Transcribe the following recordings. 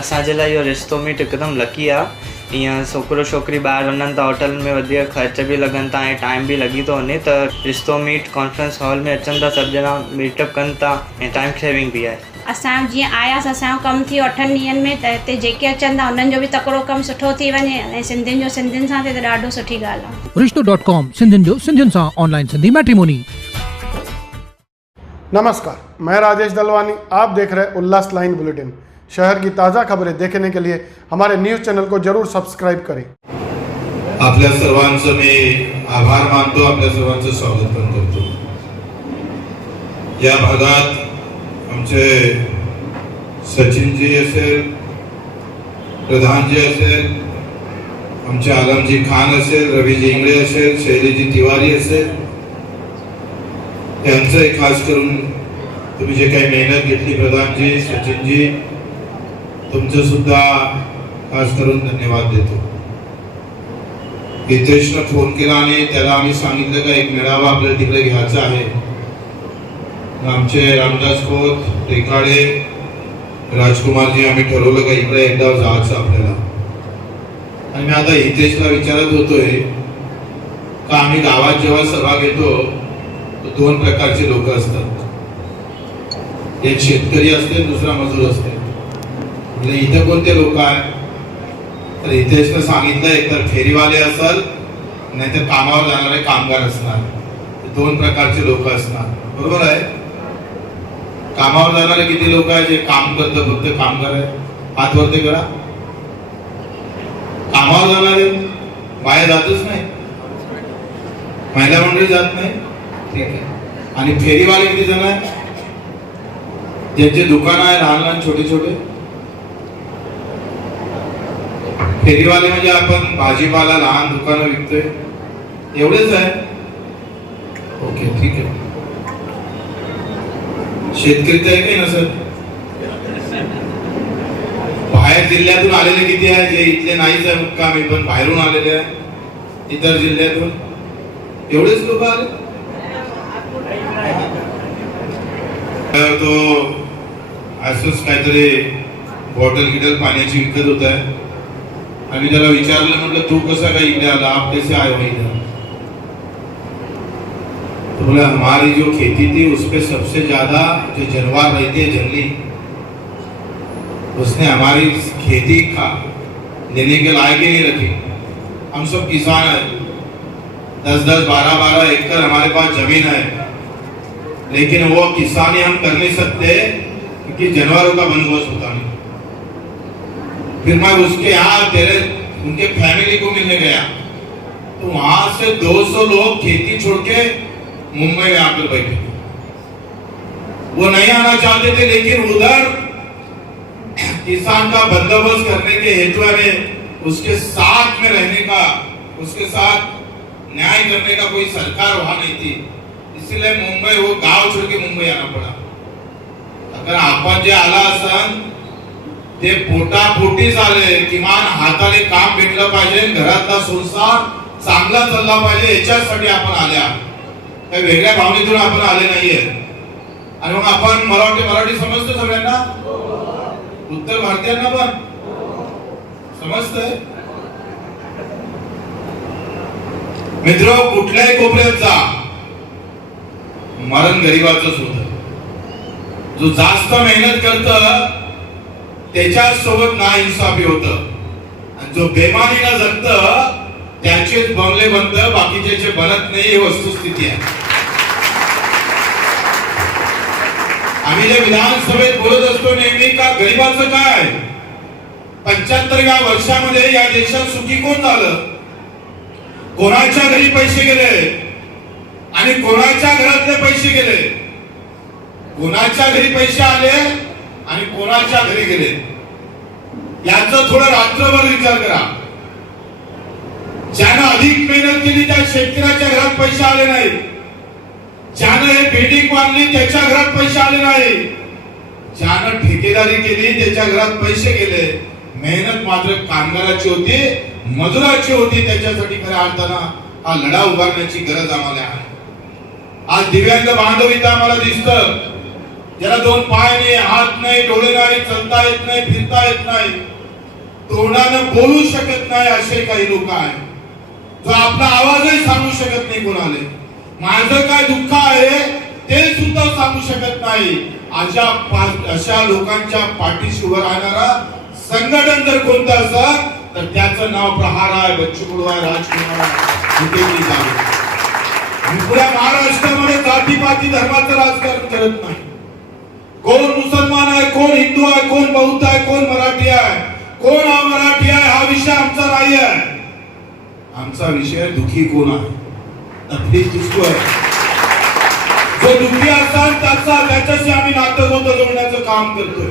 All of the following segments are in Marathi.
असांजे लाइ इहो रिश्तो मीट हिकदमि लकी आहे। ईअं छोकिरो छोकिरी ॿाहिरि वञनि था होटल में वधीक ख़र्च बि लॻनि था ऐं टाइम बि लॻी थो वञे, त रिश्तो मीट कॉन्फ्रेंस हॉल में अचनि था, सभु ॼणा मीटअप कनि था ऐं टाइम सेविंग बि आहे। असां जीअं आयासीं, असांजो कमु थी 8 ॾींहंनि में, त हिते जेके अचनि था उन्हनि जो बि तकिड़ो कमु सुठो थी वञे ऐं सिंधियुनि जो सिंधियुनि सां थिए त ॾाढो सुठी ॻाल्हि आहे। रिश्तो.com सिंधियुनि जो सिंधियुनि सां ऑनलाइन सिंधी मैट्रिमोनी। नमस्कार, मैं राजेश दलवानी, आप देख रहे उल्लास लाइन बुलेटिन। शहर की ताज़ा खबरें देखने के लिए हमारे न्यूज़ चैनल को जरूर सब्सक्राइब करें। आपल्या सर्वांचं मी आभार मानतो, आपल्या सर्वांचं स्वागत पण करतो। या भागात आमचे सचिनजी असेल, प्रधानजी असेल, आमचे आलमजी खान असेल, रवीजी इंगळे असेल, शैलीजी तिवारी असेल, त्यांचं खास करून तुम्ही जे काही मेहनत घेतली प्रधानजी, सचिनजी, तुमचं सुद्धा खास करून धन्यवाद देतो। हितेशनं फोन केला आणि त्याला आम्ही सांगितलं का एक मेळावा आपल्याला तिकडे घ्यायचा आहे। आमचे रामदास खोत, रेखाडे, राजकुमारजी आम्ही ठरवलं का इकडे एकदा जायचं आपल्याला। आणि मी आता हितेशला विचारत होतोय का आम्ही गावात जेव्हा सभा घेतो तर 2 प्रकारचे लोक असतात, एक शेतकरी असते, दुसरा मजूर असते। म्हणजे इथे कोणते लोक आहेत तर हितेशनं सांगितलं एकतर फेरीवाले असेल नाहीतर कामावर जाणारे कामगार असणार, 2 प्रकारचे लोक असणार, बरोबर आहे। कामावर जाणारे किती लोक आहेत जे काम करतात, फक्त कामगार आहे, हात वरती करा। कामावर जाणारे बाहेर जातच नाही, महिला मंडळी जात नाही, ठीक आहे। आणि फेरीवाले किती जण आहेत ज्यांचे दुकान आहे लहान लहान छोटे छोटे? फेरीवाले म्हणजे आपण भाजीपाला लहान दुकानं विकतोय एवढेच आहे, ओके ठीक आहे। शेतकरी तर आहे काही नसत? बाहेर जिल्ह्यातून आलेले किती आहे जे इथले नाहीच आहे मुक्कामी पण बाहेरून आलेले आहे इतर जिल्ह्यातून? एवढेच लोक आले। तो असंच काहीतरी बॉटल गिटल पाण्याची विकत होत आहे आणि त्याला विचारलं, म्हटलं तू कसा काय इकडे आला, आप कैसे आए हो इधर? तो बोला हमारी जो खेती थी उसपे सबसे ज्यादा जो जानवर रहते हैं जंगली, उसने हमारी खेती का लेने के लायक ही नहीं रखी। हम सब किसान हैं, 10-10, 12-12 एकड़ हमारे पास जमीन है, लेकिन वो किसानी हम कर नहीं सकते क्योंकि जानवरों का बंदोबस्त होता नहीं। फिर मैं उसके यहाँ उनके फैमिली को मिलने गया तो वहां से 200 लोग खेती छोड़ के मुंबई में आकर बैठे। वो नहीं आना चाहते थे, लेकिन उधर किसान का बंदोबस्त करने के हेतु में उसके साथ में रहने का, उसके साथ न्याय करने का कोई सरकार वहां नहीं थी, इसलिए मुंबई, वो गांव छोड़ के मुंबई आना पड़ा। अगर आपण जे आला असन ते पोटापोटीच आले, किमान हाताने काम भेटलं पाहिजे, घरातला संसार चांगला चालला पाहिजे, याच्यासाठी आपण आल्या, काही वेगळ्या भावनेतून आपण आले नाहीये। आणि मग आपण मराठी समजतो सगळ्यांना, उत्तर भारतीयांना पण समजतंय। मित्र, कुठल्याही कोपऱ्यात जा, मरण गरीबाचंच होतं। जो जास्त मेहनत करत त्याच्या सोबत नाइंसाफी होतं आणि जो बेमानीला जगतं त्याचेच बंगले बनतं, बाकीचे बनत नाही, ही वस्तुस्थिती आहे। आम्ही जे विधानसभेत बोलत असतो नेहमी का गरीबाचं काय, 75व्या वर्षामध्ये या देशात सुखी कोण झालं? कोणाच्या घरी पैसे गेले आणि कोणाच्या घरातले पैसे गेले? कोणाच्या घरी पैसे आले आणि कोणाच्या घरी गेले? याचा थोडा रात्रभर विचार करा। ज्यानं अधिक मेहनत केली त्या शेतकऱ्याच्या घरात पैसे आले नाही, ज्यानं हे बिल्डिंग बांधली त्याच्या घरात पैसे आले नाही, ज्यानं ठेकेदारी केली त्याच्या घरात पैसे गेले। मेहनत मात्र कामगाराची होती, मजुराची होती। त्याच्यासाठी खऱ्या अर्थानं हा लढा उभारण्याची गरज आम्हाला आहे। आज दिव्यांग बांधव इथं आम्हाला दिसतं, ज्याला दोन पाय नाही, हात नाही, डोळे नाही, चालता येत नाही, फिरता येत नाही, तोंडानं बोलू शकत नाही, असे काही लोक आहेत जो आपला आवाजही सांगू शकत नाही कोणाला. माझं काय दुःख आहे ते सुद्धा सांगू शकत नाही. अशा लोकांच्या पाठीशी उभं राहणारा संघटन जर कोणतं असेल तर त्याचं नाव प्रहार आहे, बच्चू कडू आहे, राजकुमार आहे. पुऱ्या महाराष्ट्रामध्ये जातीपाती धर्माचं राजकारण करत नाही. कोण मुसलमान आहे, कोण हिंदू आहे, कोण बौद्ध आहे, कोण मराठी आहे, कोण अमराठी आहे, हा विषय आमचा नाही आहे. आमचा विषय दुखी कोण आहे, तकलीफ किसको आहे. जो दुखी असतात त्याच्याशी आम्ही नातं गोतं जोडण्याचं काम करतोय.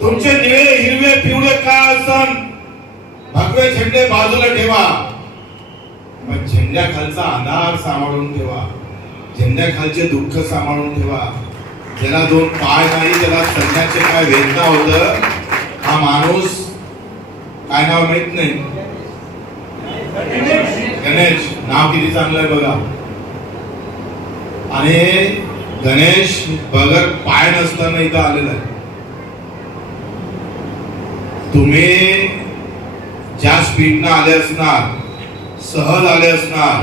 तुमचे निळे हिरवे पिवळे काय असन, भगवे झेंडे बाजूला ठेवा, पण झेंड्याखालचा अंधार सांभाळून ठेवा, झेंड्याखालचे दुःख सांभाळून ठेवा. ज्याला दोन पाय नाही, त्याला सैन्याचे काय वेदना होतं, हा माणूस काय नाव माहित नाही, गणेश नाव किती चांगलं आहे बघा. आणि गणेश बगर पाय नसताना इथं आलेला आहे. तुम्ही ज्या स्पीडनं आले असणार, सहज आले असणार,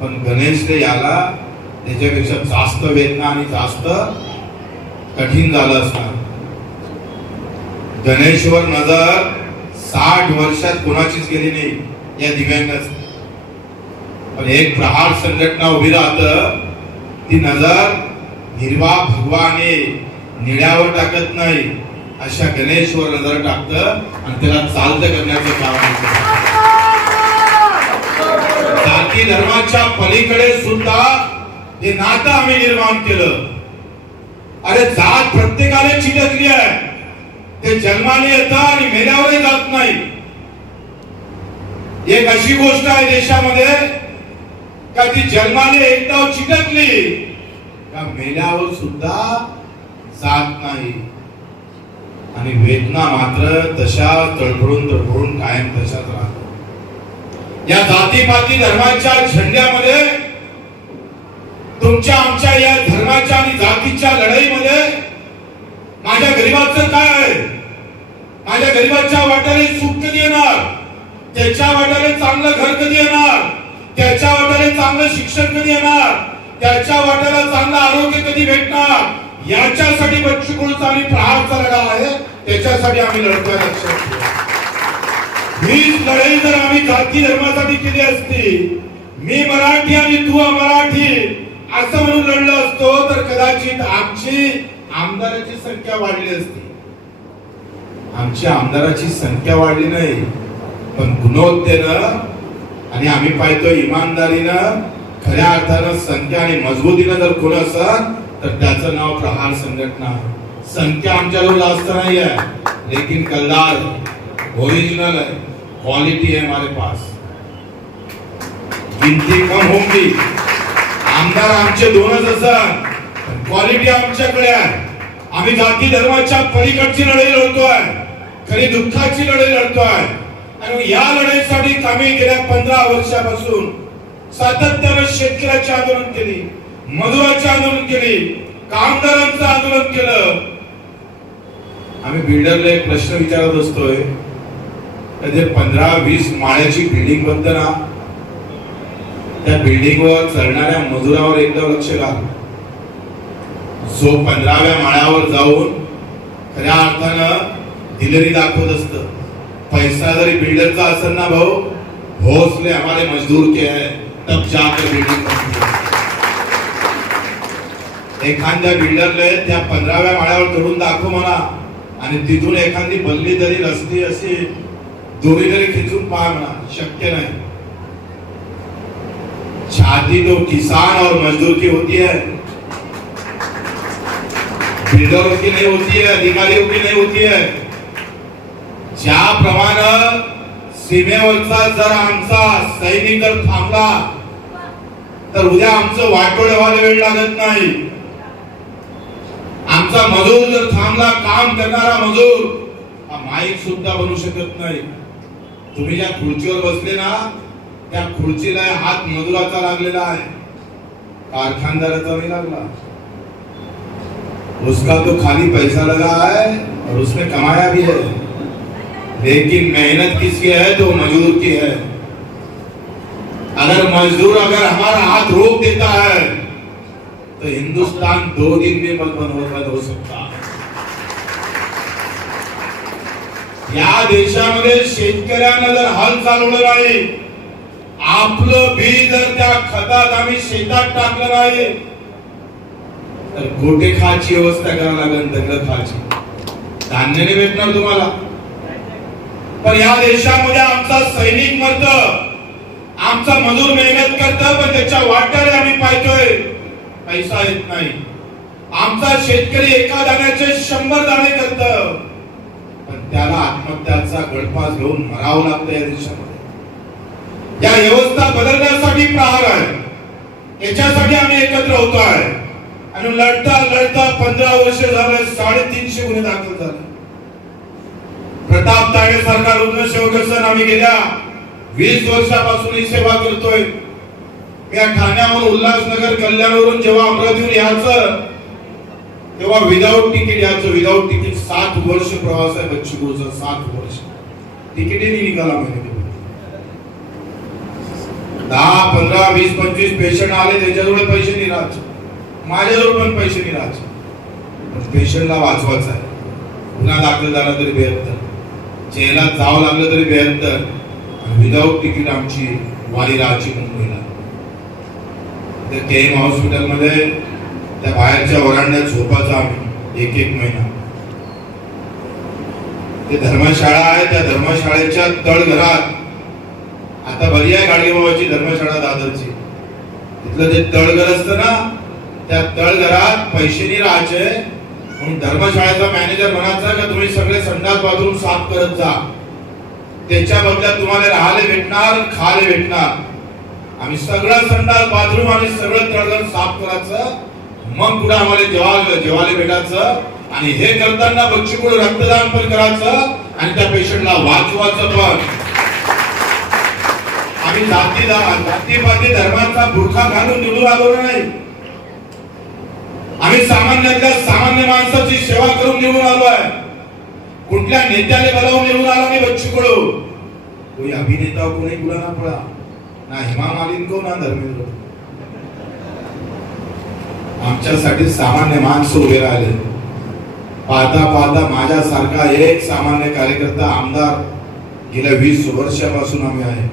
पण गणेशने याला त्याच्यापेक्षा जास्त वेदना आणि जास्त कठीण झालं असणार. गणेशवर नजर 60 वर्षात कोणाचीच गेली नाही या दिव्यांगाच. पण एक प्रहार संघटना उभी राहत, ती नजर हिरवा भगवा आणि निळ्यावर टाकत नाही, अशा गणेशवर नजर टाकत आणि त्याला चालत करण्याचं काम करतं. जाती धर्माच्या पलीकडे सुद्धा हे नातं आम्ही निर्माण केलं. अरे जात प्रत्येकाला चिटकली आहे, ते जन्माने येतं आणि मेल्यावरही जात नाही. एक अशी गोष्ट आहे देशामध्ये का ती जन्माने एकदा चिटकली का मेल्यावर सुद्धा जात नाही. आणि वेदना मात्र तशा तडफडून कायम तशाच राहतात. या जातीपाती धर्माच्या झेंड्यामध्ये, तुमच्या आमच्या या धर्माच्या आणि जातीच्या लढाईमध्ये माझ्या गरीबाचं काय आहे, माझ्या गरीबाच्या वाट्याला सुख कधी येणार, त्याच्या वाट्याला चांगलं घर कधी येणार, त्याच्या वाट्याला चांगलं शिक्षण कधी येणार, त्याच्या वाट्याला चांगलं आरोग्य कधी भेटणार, याच्यासाठी बच्चू कडूचा आणि प्रहारचा लढा आहे. त्याच्यासाठी आम्ही लढतोय. लक्षात ठेवा, हीच लढाई जर आम्ही जाती धर्मासाठी केली असती, मी मराठी आणि तू अमराठी असं म्हणून लढलो असतो, तर कदाचित आमची आमदाराची संख्या वाढली असती. आमची आमदाराची संख्या वाढली नाही, पण गुणवत्तेनं आणि आम्ही पाहतो इमानदारीनं, खऱ्या अर्थानं संख्या आणि मजबूतीनं जर कोण असेल तर त्याचं नाव प्रहार संघटना. संख्या आमच्याजवळ जास्त नाही आहे, लेकिन कलदार ओरिजिनल है, क्वालिटी है हमारे पास. गिनती कम होंगी, आमदार आमचे दोनच असतात, क्वालिटी आमच्याकडे आहे. आम्ही जाती धर्माच्या पलीकडची लढाई लढतोय, खरी दुःखाची लढाई लढतोय. आणि या लढाईसाठी आम्ही गेल्या 15 वर्षापासून सातत्याने शेतकऱ्याचे आंदोलन केली, मजुराचे आंदोलन केली, कामगारांचं आंदोलन केलं. आम्ही बिल्डरला एक प्रश्न विचारत असतोय, जे 15-20 माळ्याची बिल्डिंग बनते ना, त्या बिल्डिंगवर चढणाऱ्या मजुरावर एकदा लक्ष घाल. जो 15व्या माळ्यावर जाऊन खऱ्या अर्थानं दिलेरी दाखवत असत. पैसा जरी बिल्डरचा असेल ना भाऊ, भोसले हमारे मजदूर के है, तब जाकर बिल्डिंग बनती है. एखाद्या बिल्डरले त्या 15व्या माळ्यावर चढून दाखव म्हणा, आणि तिथून एखादी बल्ली तरी रस्ती अशी दोरी तरी खिचून पहा म्हणा, शक्य नाही. छाती तो किसान और मजदूर की होती है, बिल्डरों की नहीं होती है, अधिकारियों की नहीं होती है. ज्याप्रमाणे सीमेवरचा जर आमचा सैनिक जर थांबला तर उद्या आमचं वाटोळे व्हायला वेळ लागत नाही. आमचा मजूर जर थांबला, काम करणारा मजूर हा माईक सुद्धा बनू शकत नाही. तुम्ही ज्या खुर्चीवर बसले ना, त्या खुर्चीला हात मजुराचा लागलेला आहे, कारखानदाराचा नाही लागला. उसका तो खाली पैसा लगा है और उसने कमाया भी है, लेकिन मेहनत किसकी है? तो मजदूर की है। अगर मजदूर अगर हमारा हाथ रोक देता है तो हिंदुस्तान 2 दिन में बंद हो सकता। या देशामध्ये शेतकऱ्यांना जर हाल चालवलं नाही, आपलं बी जर त्या खतात आम्ही शेतात टाकलं नाही, तर गोटे खायची व्यवस्था करावी लागेल, दगड खायची, धान्य नाही भेटणार तुम्हाला। पण या देशामध्ये आमचा सैनिक मरतो, आमचा मजूर मेहनत करतो, पण त्याच्या वाट्याला आम्ही पाहतोय पैसा येत नाही। आमचा शेतकरी एका दाण्याचे 100 दाणे करतो, पण त्याला आत्महत्याचा गळफास घेऊन मरावं लागतं या देशामध्ये। या व्यवस्था बदलण्यासाठी प्रहार आहे, याच्यासाठी आम्ही एकत्र होतो आहे आणि लढता लढता 15 वर्ष झाले 350 गुन्हे दाखल झाले। प्रताप ताळे सारखा रुग्णसेवक असताना आम्ही गेल्या 20 वर्षापासून ही सेवा करतोय। या ठाण्यावरून उल्हासनगर कल्याणवरून जेव्हा अमरावतीहून यायचं तेव्हा विदाऊट तिकीट यायचं, विदाऊट तिकीट 7 वर्ष प्रवास आहे बच्चूचा, 7 वर्ष तिकीटही नाही निघाला महिने। 10, 15, 20, 25 पेशंट आले, त्याच्याजवळ पैसे नाही राहायचे, माझ्याजवळ पण पैसे नाही राहायचे, पण पेशंटला वाचवायचं आहे। गुन्हा दाखल झाला तरी 72, जेलात जावं लागलं तरी 72, विदाऊट तिकीट आमची वारी राहायची मुंबईला। त्या केएम हॉस्पिटलमध्ये त्या बाहेरच्या वरांड्यात झोपायचं आम्ही 1 महिना। ते धर्मशाळा आहे, त्या धर्मशाळेच्या तळघरात, आता बरी आहे गाडगेबाबाची धर्मशाळा दादरची, तिथलं ते तळघर असतं ना, त्या तळघरात पैसे नाही राहायचे, म्हणून धर्मशाळेचा मॅनेजर म्हणायचा का तुम्ही सगळे संडास बाथरूम साफ करत जा, त्याच्या बदल्यात तुम्हाला राहायला भेटणार, खायला भेटणार। आम्ही सगळं संडास बाथरूम आणि सगळं तळघर साफ करायचं, मग पुढे आम्हाला जेवायला भेटायचं, आणि हे करताना बच्चूकडे रक्तदान पण करायचं आणि त्या पेशंटला वाचवायचं पण। आम्ही जातीपाती धर्माचा बुरखा घालून निवडून आलो नाही, आम्ही सामान्यातल्या सामान्य माणसाची सेवा करून निवडून आलो आहे। कुठल्या नेत्याने बोलावून निवडून आलो नाही बच्चूकडे, कोई अभिनेता को नहीं बुलाना पड़ा, ना हेमा मालिनी को ना धर्मेंद्र, आमच्यासाठी सामान्य माणसं उभे राहिले। पाहता पाहता माझ्यासारखा एक सामान्य कार्यकर्ता आमदार गेल्या 20 वर्षापासून आम्ही आहे।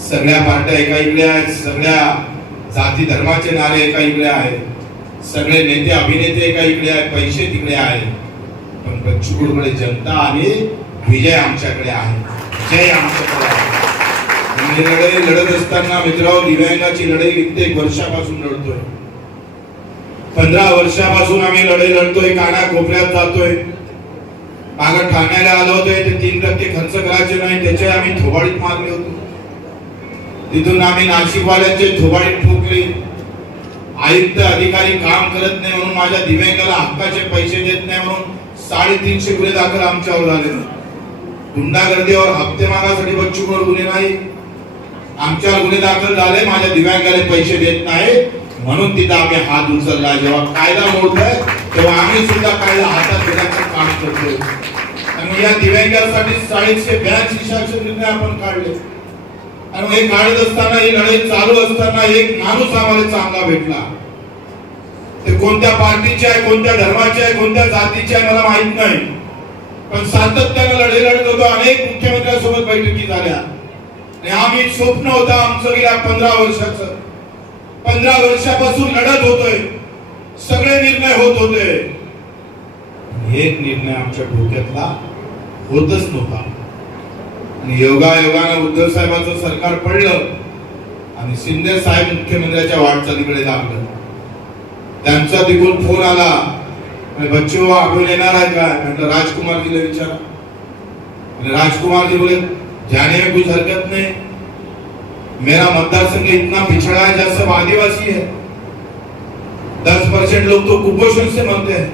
सगळ्या पार्ट्या एका इकडे आहेत, सगळ्या जाती धर्माचे नारे एका इकडे आहेत, सगळे नेते अभिनेते एका इकडे आहेत, पैसे तिकडे आहेत, पण बच्चूकडे जनता आणि विजय आमच्याकडे आहे, जय आमच्याकडे आहे। ही लढाई लढत असताना मित्रांनो, दिव्यांगाची लढाई 1 वर्षापासून लढतोय, 15 वर्षापासून आम्ही लढाई लढतोय, कानाकोपऱ्यात जातोय। मागे ठाण्याला आलो होते, ते 3% खर्च करायचे नाही, त्याचे आम्ही थोबाडीत मारले होते। तिथून आम्ही नाशिकवाल्यांचे थोबाडीत ठोकले, आयुक्त अधिकारी काम करत नाही म्हणून, माझ्या दिव्यांगाला हक्काचे पैसे देत नाही म्हणून 350 गुन्हे दाखल आमच्यावर झाले। गुंडागर्दीवर हप्ते मागासाठी बच्चूकडे गुन्हे नाही, आमच्यावर गुन्हे दाखल झाले, माझ्या दिव्यांगाला पैसे देत नाही म्हणून तिथं आम्ही हात उचलला। जेव्हा कायदा मोडतोय तेव्हा आम्ही सुद्धा कायदा हातात घेण्याचं काम करतोय, आणि या दिव्यांगासाठी 482 शासन निर्णय आपण काढले। आणि हे काढत असताना, ही लढाई चालू असताना एक माणूस आम्हाला चांगला भेटला, ते कोणत्या पार्टीचे आहे, कोणत्या धर्माचे आहे, कोणत्या जातीचे आहे मला माहित नाही, पण सातत्याने लढाई लढत होतो। अनेक मुख्यमंत्र्यांसोबत बैठकी झाल्या, आणि आम्ही स्वप्न होतं आमचं गेल्या 15 वर्षाचं, 15 वर्षापासून लढत होतोय, सगळे निर्णय होत होते, एक निर्णय आमच्या डोक्यातला होतच नव्हता। आणि योगायोगाने उद्धव साहेबांचं सरकार पडलं आणि शिंदे साहेब मुख्यमंत्र्यांच्या वाटचालीकडे लागलं। त्यांचा तिकडून फोन आला, बच्चू आपण येणार आहे का? म्हटलं राजकुमारजीला विचारा। राजकुमार जी बोले जाने में कुछ हरकत नहीं, मेरा मतदार संघ इतना पिछड़ा है जैसे सब आदिवासी है, 10% लोग तो कुपोषण से मरते हैं।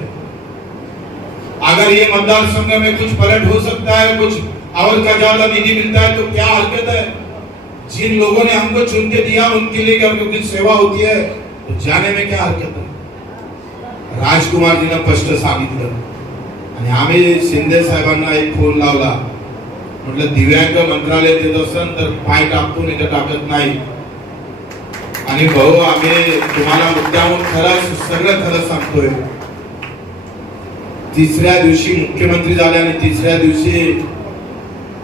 अगर ये मतदार संघ में कुछ पलट हो सकता है, कुछ और का ज्यादा निधि मिलता है तो क्या हरकत है? जिन लोगों ने हमको चुन के दिया उनके लिए क्या उनकी सेवा होती है, तो जाने में क्या हरकत है? राजकुमारजीनं स्पष्ट सांगितलं आणि आम्ही शिंदे साहेबांना एक फोन लावला. म्हटलं दिव्यांग मंत्रालय देत असेल तर पाय टाकून इथं टाकत नाही. आणि भाऊ आम्ही तुम्हाला मुद्दामून सगळं खरं सांगतोय. तिसऱ्या दिवशी मुख्यमंत्री झाले आणि तिसऱ्या दिवशी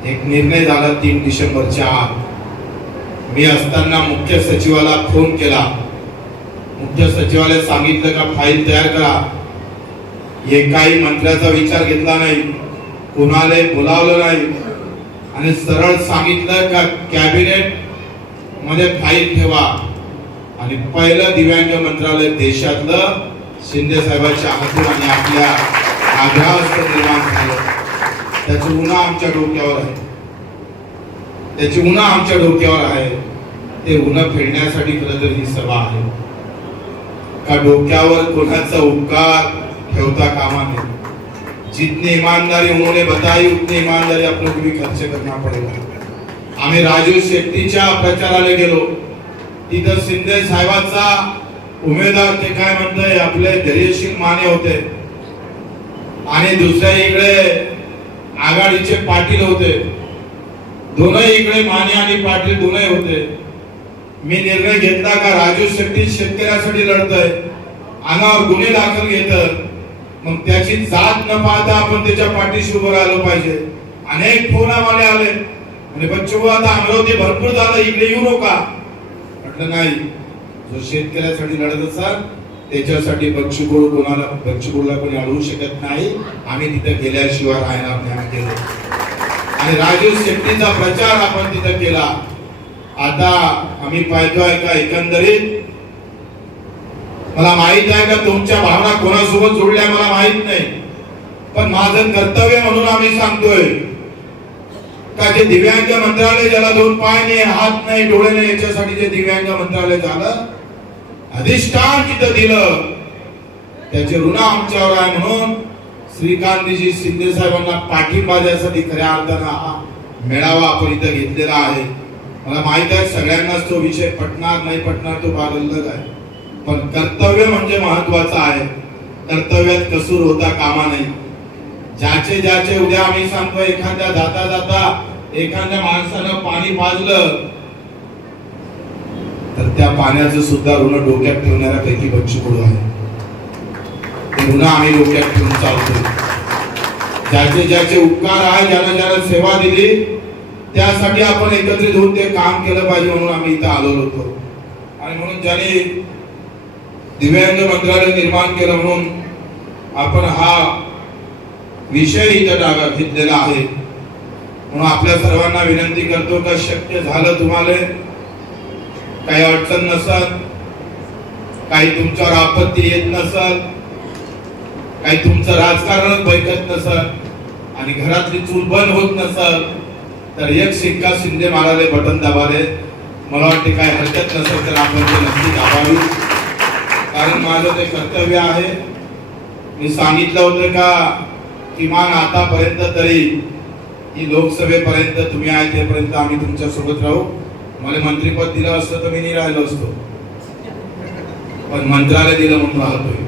एक निर्णय झाला 3 डिसेंबरच्या आत. मी असताना मुख्य सचिवाला फोन केला. मुख्य सचिवाला सांगितलं का फाईल तयार करा. एकाही मंत्र्याचा विचार घेतला नाही, कोणाला बोलावलं नाही आणि सरळ सांगितलं का कॅबिनेट मध्ये फाईल ठेवा. आणि पहिलं दिव्यांग मंत्रालय देशातलं शिंदे साहेबांच्या हातून आणि आपल्या आग्रहास्थ निर्माण झालं. त्याची उन्हा आमच्या डोक्यावर आहे, त्याची उन्हा आमच्या डोक्यावर आहे. ते उन्हा फेडण्यासाठी खरं तर ही सभा आहे. का डोक्यावर कोणाचा उपकार ठेवता कामा नये. जितनी ईमानदारी उन्होंने बताई उतनी ईमानदारी आप लोग भी खर्च करना पड़ेगा. आम्ही राजू शेट्टीच्या प्रचाराला गेलो. तिथं शिंदे साहेबांचा उमेदवार ते काय म्हणतोय आपले धैर्यशील माने होते आणि दुसऱ्या इकडे आघाडीचे पाटील होते. दोनही इकडे माने आणि पाटील दोनही होते. मी निर्णय घेतला का राजू शेट्टी शेतकऱ्यासाठी लढतोय, अनावर गुन्हे दाखल घेत, मग त्याची जात न पाहता आपण त्याच्या पाठीशी उभं राहिलो पाहिजे. अनेक फोन आम्हाला आले म्हणजे बच्चू आता अमरावती भरपूर झालं, इकडे येऊ नका. म्हटलं नाही, जो शेतकऱ्यासाठी लढत असाल त्याच्यासाठी बच्चूकडू कोणाला कोणी अडवू शकत नाही. आम्ही तिथे गेल्याशिवाय राहणार नाही. आम्ही गेलो आणि राजू शेट्टीचा प्रचार आपण तिथे केला. आता आम्ही पाहतोय का एकंदरीत मला माहित आहे का तुमच्या भावना कोणासोबत जोडल्या मला माहित नाही, पण माझं कर्तव्य म्हणून आम्ही सांगतोय का जे दिव्यांग मंत्रालय ज्याला 2 पाय नाही, हात नाही, डोळे नाही, याच्यासाठी जे दिव्यांग मंत्रालय झालं, अधिष्ठान तिथं दिलं, त्याचे ऋण आमच्यावर आहे. म्हणून श्रीकांतजी शिंदे साहेबांना पाठिंबा द्यासाठी खऱ्या अर्थानं हा मेळावा आपण इथं घेतलेला आहे. मला माहित आहे सगळ्यांनाच तो विषय पटणार नाही पटणार तो भाग अलग आहे, पण कर्तव्य म्हणजे महत्वाचं आहे. कर्तव्यात कसूर होता कामा नाही. ज्याचे ज्याचे उद्या आम्ही सांगतो एखाद्या जाता जाता एखाद्या माणसानं पाणी पाजलं तर त्या पाण्याचं सुद्धा ऋण डोक्यात ठेवणाऱ्यापैकी बच्चू आहे. ते ऋण आम्ही डोक्यात ठेवून चालतो. ज्याचे ज्याचे उपकार आहे, ज्याला ज्याला सेवा दिली त्यासाठी आपण एकत्रित होऊन ते काम केलं पाहिजे म्हणून आम्ही इथं आलो होतो. आणि म्हणून ज्याने दिव्यांग मंत्रालय निर्माण केलं म्हणून आपण हा विषय इथं घेतलेला आहे. म्हणून आपल्या सर्वांना विनंती करतो का शक्य झालं तुम्हाला काही अडचण नसल, काही तुमच्यावर आपत्ती येत नसल, काही तुमचं राजकारणच बैठत नसल आणि घरातली चूल बंद होत नसल तर एक शिक्का शिंदे महाराज बटन दाबाले. मला वाटते काय हरकत नसेल तर आपण ते नक्की दाबावी, कारण माझं ते कर्तव्य आहे. मी सांगितलं होतं का किमान आतापर्यंत तरी ही लोकसभेपर्यंत तुम्ही आहे तेपर्यंत आम्ही तुमच्या सोबत राहू. मला मंत्रीपद दिलं असतं तर मी नाही राहिलो असतो, पण मंत्रालय दिलं म्हणून राहतोय.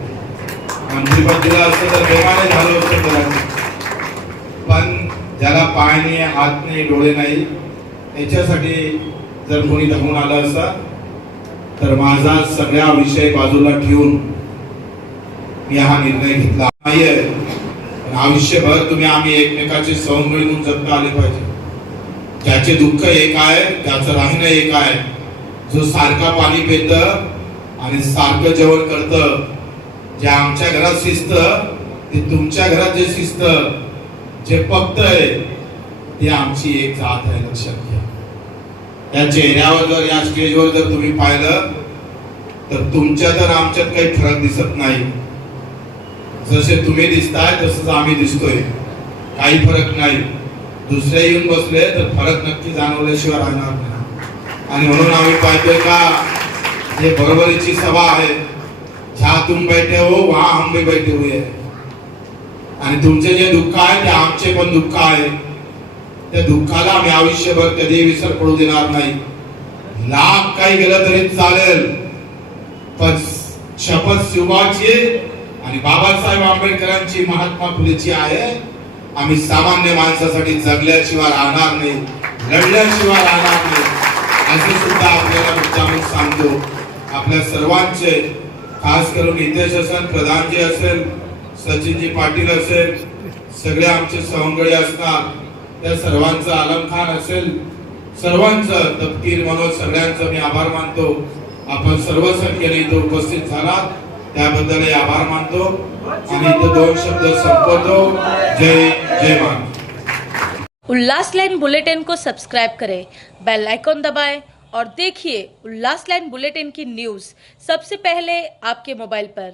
मंत्रीपद दिलं असतं तर बेमाने झालो असतो कदाचित, पण ज्याला पाय नाही, हात नाही, डोळे नाही, याच्यासाठी जर कोणी धावून आलं असता तर माझा सगळ्या विषय बाजूला ठेवून मी हा निर्णय घेतला नाहीये. आयुष्यभर तुम्ही आम्ही एकमेकाचे सवंगडी म्हणून जगता आले पाहिजे. ज्याचे दुःख एक आहे, त्याचं राहणं एक आहे. जो सारखा पाणी पित आणि सारखं जेवण करत, जे आमच्या घरात शिस्त ते तुमच्या घरात जे शिस्त जे पक्त आहे ती आमची एक जात आहे, लक्षात घ्या. त्या चेहऱ्यावर जर या स्टेजवर जर तुम्ही पाहिलं तर तुमच्यात आणि आमच्यात काही फरक दिसत नाही. जसे तुम्ही दिसताय तसंच आम्ही दिसतोय, काही फरक नाही. दुसरे येऊन बसले तर फरक नक्की जाणवल्याशिवाय राहणार नाही. आणि म्हणून आम्ही पाहतोय का हे बरोबरीची सभा आहे. जहां तुम बैठे हो वहां हम भी बैठे हुए हैं. आणि तुमचे जे दुःख आहे ते आमचे पण दुःख आहे. त्या दुःखाला आम्ही आयुष्यभर कधी विसर पडू देणार नाही. लाख काही गेलं तरी चालेल, पण शपथ शिवाची आणि बाबासाहेब आंबेडकरांची महात्मा फुलेची आहे, आम्ही सामान्य माणसासाठी जगल्याशिवाय राहणार नाही, लढल्याशिवाय राहणार नाही, असे सुद्धा आपल्याला मुद्दामून सांगतो. आपल्या सर्वांचे, खास करून नितेश असेल, प्रधानजी असेल, सचिनजी पाटील असेल, सगळे आमचे सवंगडी असणार, त्या सर्वांचं, आलम खान असेल, सर्वांचं, तपकीर मनोज, सगळ्यांचं मी आभार मानतो. आपण सर्व संख्येने इथे उपस्थित झालात त्याबद्दलही आभार मानतो आणि इथे 2 शब्द संपवतो. जय जय मान. उल्लास लाइन बुलेटिन को सब्सक्राइब करें, बेल आइकॉन दबाएं और देखिए उल्लास लाइन बुलेटिन की न्यूज़ सबसे पहले आपके मोबाइल पर.